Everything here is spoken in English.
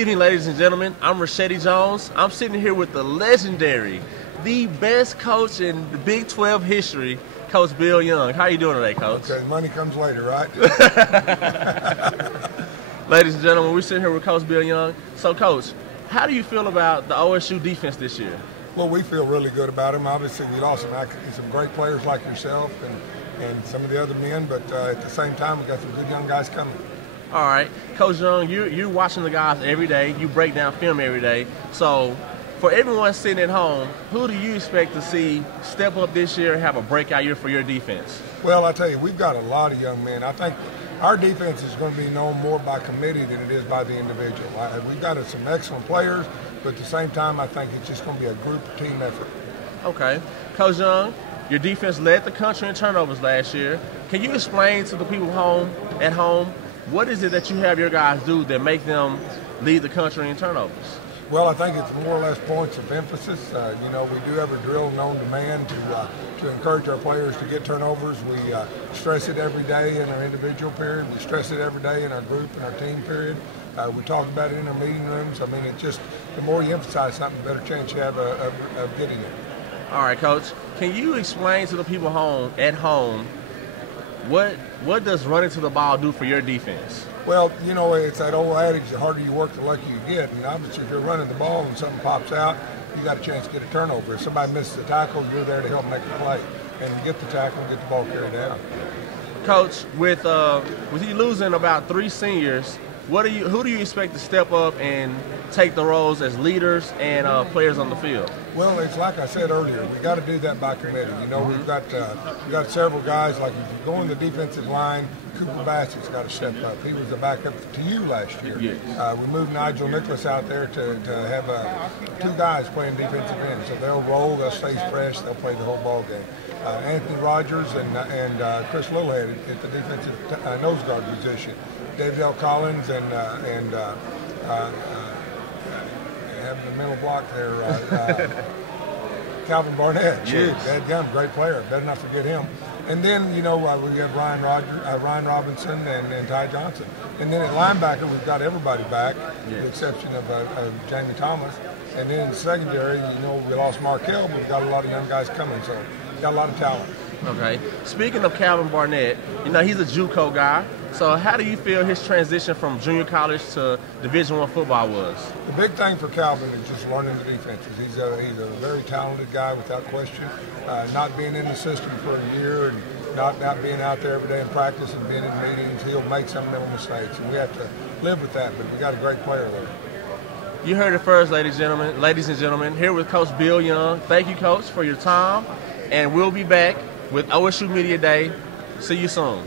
Good evening, ladies and gentlemen. I'm Richetti Jones. I'm sitting here with the legendary, the best coach in the Big 12 history, Coach Bill Young. How are you doing today, Coach? Okay, money comes later, right? Ladies and gentlemen, we're sitting here with Coach Bill Young. So, Coach, how do you feel about the OSU defense this year? Well, we feel really good about them. Obviously, we lost some great players like yourself and some of the other men, but at the same time, we got some good young guys coming. All right. Coach Young, you're watching the guys every day. You break down film every day. So, for everyone sitting at home, who do you expect to see step up this year and have a breakout year for your defense? Well, I tell you, we've got a lot of young men. I think our defense is going to be known more by committee than it is by the individual. We've got some excellent players, but at the same time, I think it's just going to be a group team effort. Okay. Coach Young, your defense led the country in turnovers last year. Can you explain to the people at home, what is it that you have your guys do that make them lead the country in turnovers? Well, I think it's more or less points of emphasis. We do have a drill known to man to encourage our players to get turnovers. We stress it every day in our individual period. We stress it every day in our group and our team period. We talk about it in our meeting rooms. I mean, it's just the more you emphasize something, the better chance you have of getting it. All right, Coach. Can you explain to the people at home, what does running to the ball do for your defense? Well, it's that old adage, the harder you work, the luckier you get. And obviously, if you're running the ball and something pops out, you got a chance to get a turnover. If somebody misses a tackle, you're there to help make the play and get the tackle and get the ball carried down. Coach, with you losing about 3 seniors, who do you expect to step up and take the roles as leaders and players on the field? Well, it's like I said earlier, we got to do that by committee. We've got several guys, like if you go in the defensive line, Cooper Bassett's got to step up. He was the backup to you last year. Yes. We moved Nigel Nicholas out there to have 2 guys playing defensive end. So they'll roll, they'll stay fresh, they'll play the whole ball game. Anthony Rogers and Chris Littlehead at the defensive nose guard position. David L. Collins and having the mental block there, Calvin Barnett. Yes. Dadgum, great player. Better not forget him. And then, we have Ryan Robinson and Ty Johnson. And then at linebacker, we've got everybody back, with the exception of Jamie Thomas. And then in the secondary, we lost Markel, but we've got a lot of young guys coming, so we've got a lot of talent. Okay. Speaking of Calvin Barnett, he's a JUCO guy. So how do you feel his transition from junior college to Division I football was? The big thing for Calvin is just learning the defenses. He's a very talented guy without question. Not being in the system for a year and not being out there every day in practice and being in meetings, he'll make some mental mistakes, and we have to live with that. But we got a great player there. You heard it first, ladies and gentlemen. Here with Coach Bill Young. Thank you, Coach, for your time, and we'll be back with OSU Media Day. See you soon.